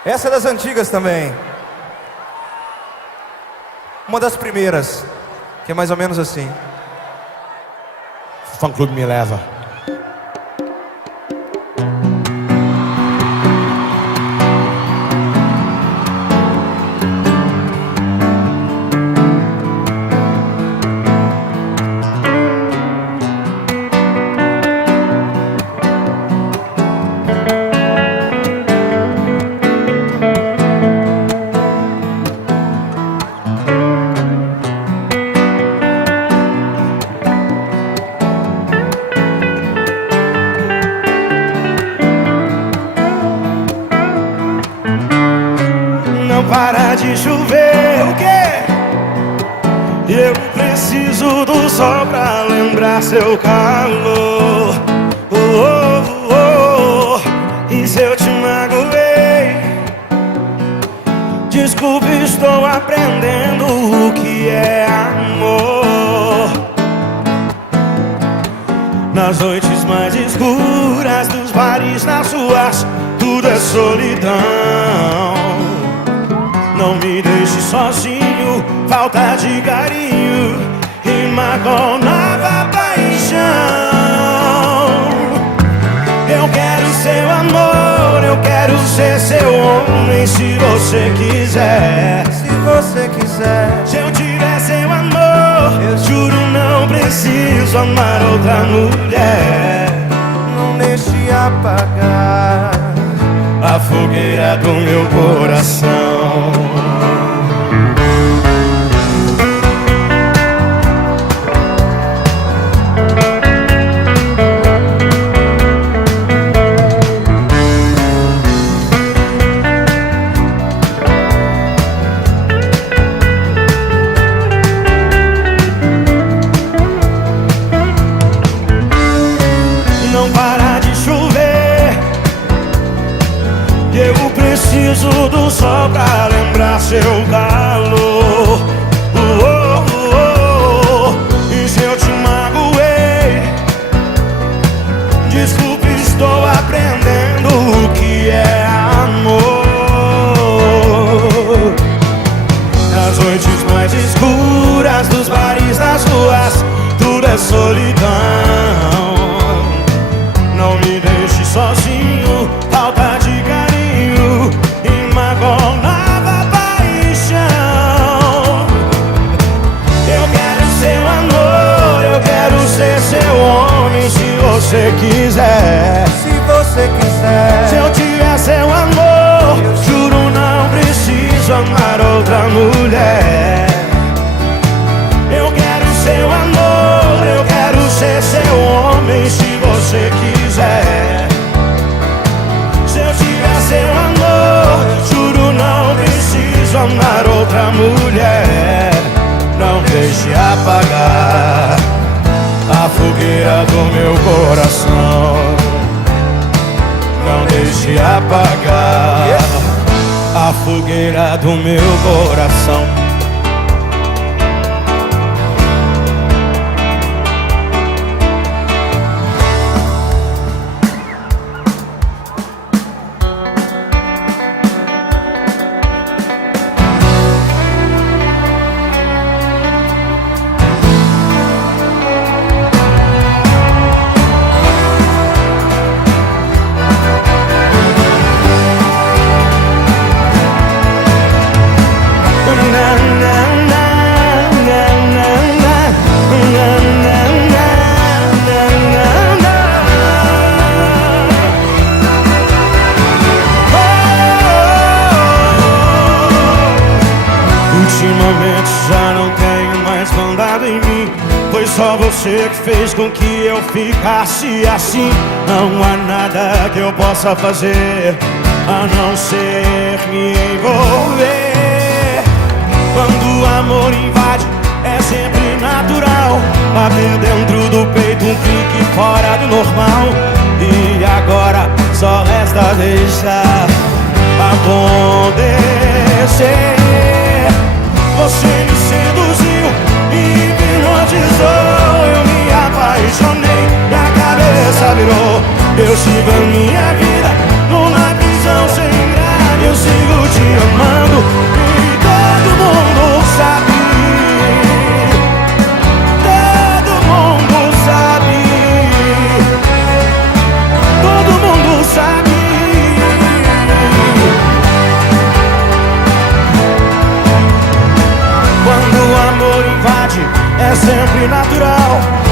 Essa é das antigas também. Uma das primeiras, que é mais ou menos assim. O fã clube me leva. Para de chover, o quê? Eu preciso do sol pra lembrar seu calor. Oh, oh, oh. E se eu te magoei? Desculpe, estou aprendendo o que é amor. Nas noites mais escuras dos bares, nas ruas, tudo é solidão. Não me deixe sozinho, falta de carinho rima com nova paixão. Eu quero seu amor, eu quero ser seu homem, se você quiser. Se você quiser. Se eu tiver seu amor, eu juro não preciso amar outra mulher. Não deixe apagar a fogueira do meu coração. Não para de chover, eu preciso do sol pra lembrar seu calor. Oh, oh, oh. E se eu te magoei, desculpe, estou aprendendo o que é amor. Nas noites mais escuras dos bares, nas ruas, tudo é solidão. Não me deixe sozinho, falta de carinho rima com nova paixão. Eu quero seu amor, eu quero ser seu homem, se você quiser. Se você quiser. Se eu tiver seu amor, juro não preciso amar outra mulher. Eu quero seu amor, eu quero ser seu homem, se você quiser. Se eu tiver seu amor, juro não preciso amar outra mulher. Não deixe apagar a fogueira do meu coração. Não deixe apagar a fogueira do meu coração. Ultimamente já não tenho mais mandado em mim. Foi só você que fez com que eu ficasse assim. Não há nada que eu possa fazer a não ser me envolver. Quando o amor invade é sempre natural bater dentro do peito um clique fora do normal. E agora só resta deixar acontecer. Você me seduziu e hipnotizou. Eu me apaixonei e a cabeça virou. Eu sigo a minha vida numa prisão sem grade. Eu sigo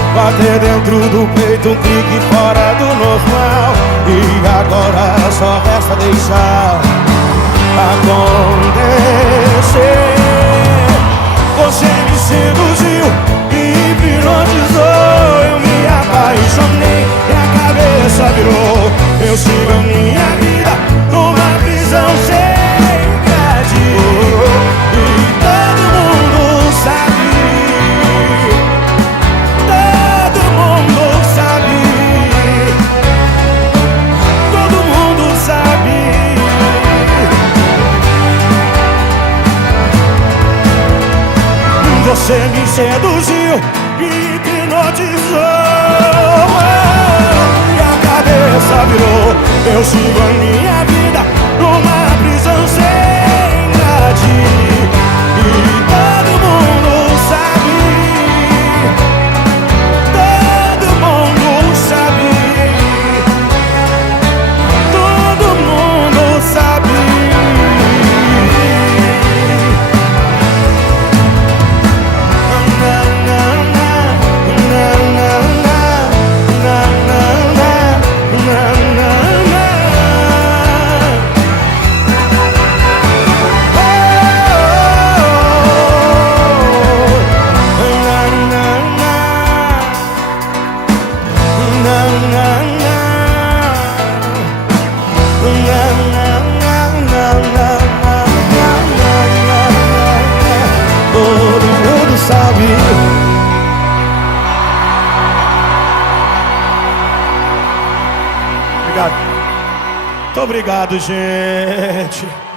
bater dentro do peito, um clique fora do normal. E agora só resta deixar acontecer. Você me seduziu e hipnotizou. Eu me apaixonei e a cabeça virou. Eu sigo a minha vida numa prisão sem grade. E todo mundo sabe. Todo mundo sabe. Todo mundo sabe. Você me seduziu e hipnotizou. E a cabeça virou. Eu sigo a minha vida numa prisão sem grade. E todo mundo sabe. Todo mundo sabe. Todo mundo sabe. Todo mundo sabe. Obrigado. Muito obrigado, gente.